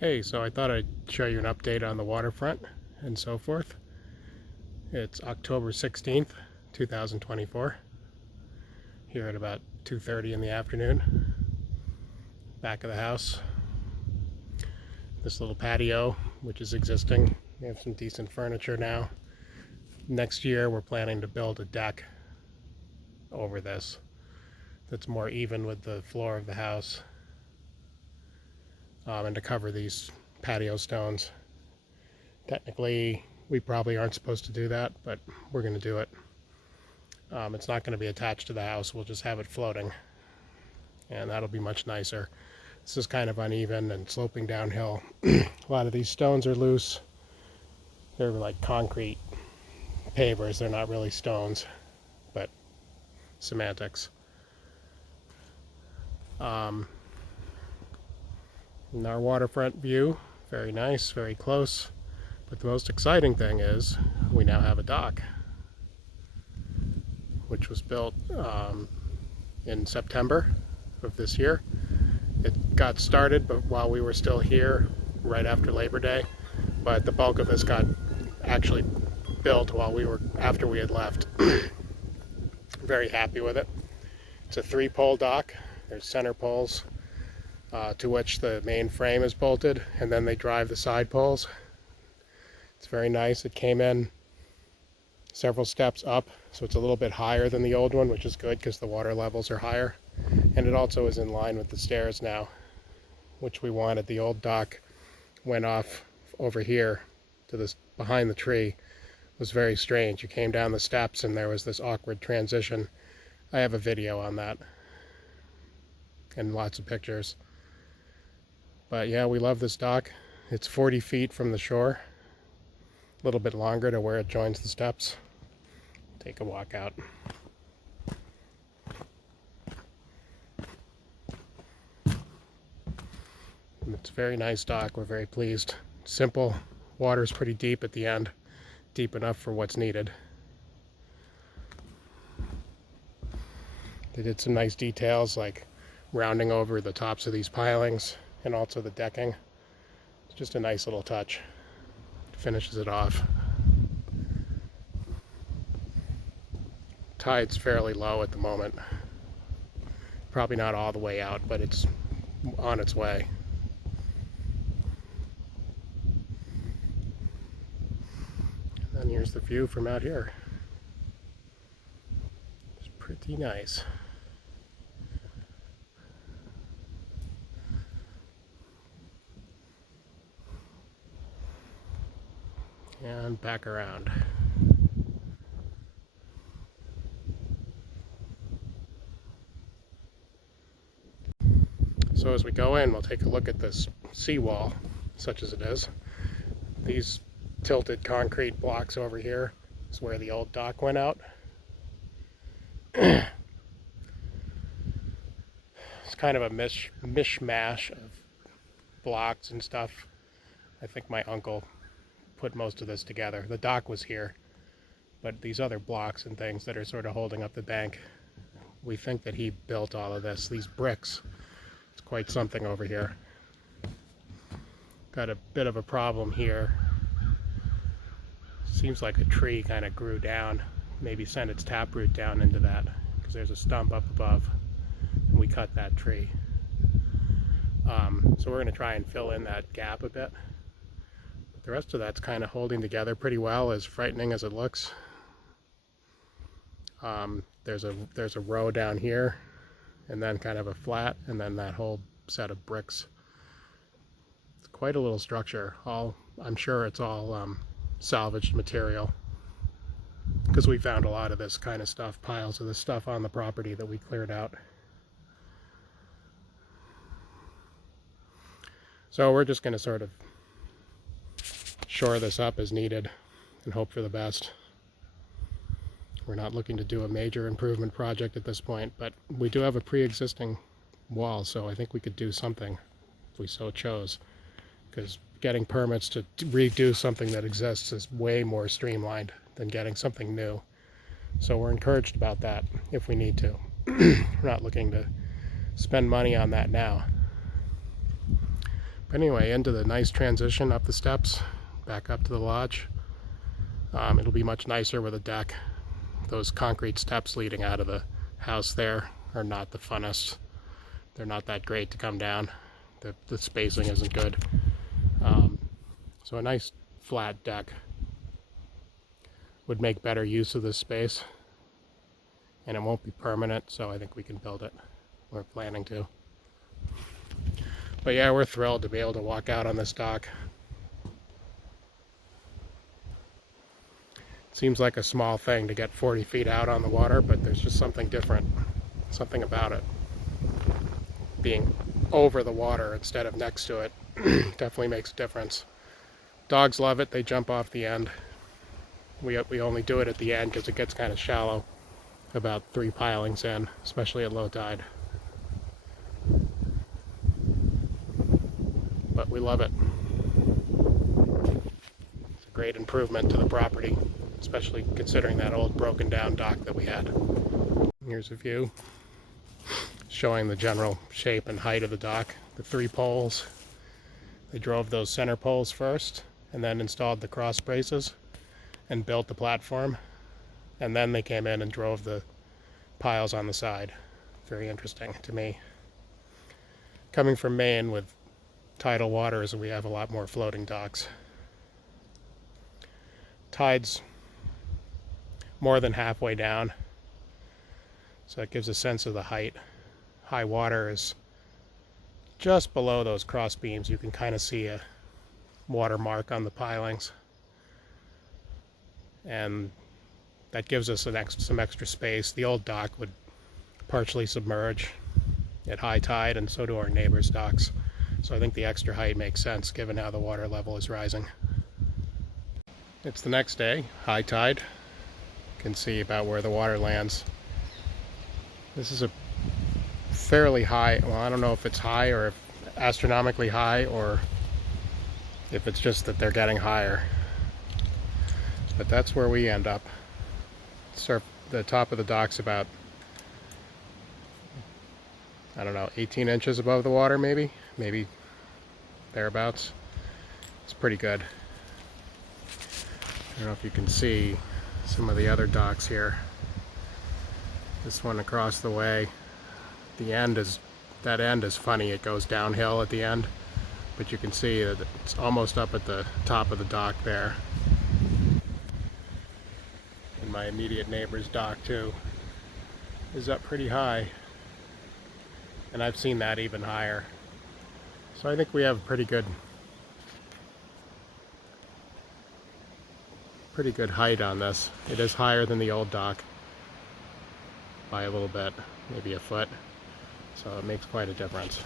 Hey, so I thought I'd show you an update on the waterfront and so forth. It's October 16th, 2024, here at about 2:30 in the afternoon. Back of the house. This little patio, which is existing. We have some decent furniture now. Next year, we're planning to build a deck over this that's more even with the floor of the house. And to cover these patio stones. Technically, we probably aren't supposed to do that, but we're going to do it. It's not going to be attached to the house. We'll just have it floating, and that'll be much nicer. This is kind of uneven and sloping downhill. A lot of these stones are loose. They're like concrete pavers. They're not really stones, but semantics. And our waterfront view, very nice, very close. But the most exciting thing is we now have a dock, which was built in September of this year. It got started, but while we were still here, right after Labor Day. But the bulk of this got actually built after we had left. Very happy with it. It's a 3-pole dock. There's center poles to which the main frame is bolted, and then they drive the side poles. It's very nice. It came in several steps up, so it's a little bit higher than the old one, which is good because the water levels are higher. And it also is in line with the stairs now, which we wanted. The old dock went off over here to this behind the tree. It was very strange. You came down the steps and there was this awkward transition. I have a video on that and lots of pictures. But yeah, we love this dock. It's 40 feet from the shore, a little bit longer to where it joins the steps. Take a walk out. It's a very nice dock. We're very pleased. Simple. Water's pretty deep at the end, deep enough for what's needed. They did some nice details like rounding over the tops of these pilings and also the decking. It's just a nice little touch. Finishes it off. Tide's fairly low at the moment. Probably not all the way out, but it's on its way. And then here's the view from out here. It's pretty nice. And back around. So as we go in, we'll take a look at this seawall, such as it is. These tilted concrete blocks over here is where the old dock went out. It's kind of a mishmash of blocks and stuff. I think my uncle put most of this together. The dock was here, but these other blocks and things that are sort of holding up the bank, we think that he built all of this. These bricks, it's quite something over here. Got a bit of a problem here. Seems like a tree kind of grew down, maybe sent its taproot down into that, because there's a stump up above, and we cut that tree. So we're going to try and fill in that gap a bit. The rest of that's kind of holding together pretty well, as frightening as it looks. There's a row down here, and then kind of a flat, and then that whole set of bricks. It's quite a little structure. I'm sure it's all salvaged material, because we found a lot of this kind of stuff, piles of this stuff on the property that we cleared out. So we're just going to sort of shore this up as needed and hope for the best. We're not looking to do a major improvement project at this point, but we do have a pre-existing wall, so I think we could do something if we so chose, because getting permits to redo something that exists is way more streamlined than getting something new. So we're encouraged about that if we need to. We're not looking to spend money on that now. But anyway, into the nice transition up the steps, back up to the lodge. It'll be much nicer with a deck. Those concrete steps leading out of the house there are not the funnest. They're not that great to come down. The spacing isn't good. So a nice flat deck would make better use of this space. And it won't be permanent, so I think we can build it. We're planning to. But yeah, we're thrilled to be able to walk out on this dock. Seems like a small thing to get 40 feet out on the water, but there's just something different, something about it. Being over the water instead of next to it definitely makes a difference. Dogs love it, they jump off the end. We only do it at the end because it gets kind of shallow about 3 pilings in, especially at low tide. But we love it. It's a great improvement to the property, especially considering that old broken down dock that we had. Here's a view showing the general shape and height of the dock. The 3 poles, they drove those center poles first and then installed the cross braces and built the platform, and then they came in and drove the piles on the side. Very interesting to me. Coming from Maine with tidal waters, we have a lot more floating docks. Tide's more than halfway down, so it gives a sense of the height. High water is just below those cross beams. You can kind of see a watermark on the pilings, and that gives us some extra space. The old dock would partially submerge at high tide, and so do our neighbors' docks. So I think the extra height makes sense given how the water level is rising. It's the next day, high tide. You can see about where the water lands. This is a fairly high, well, I don't know if it's high or if astronomically high, or if it's just that they're getting higher. But that's where we end up. The top of the dock's about, I don't know, 18 inches above the water, maybe thereabouts. It's pretty good. I don't know if you can see some of the other docks here. This one across the way, that end is funny. It goes downhill at the end, but you can see that it's almost up at the top of the dock there. And my immediate neighbor's dock too is up pretty high, and I've seen that even higher. So I think we have pretty good height on this. It is higher than the old dock by a little bit, maybe a foot, so it makes quite a difference.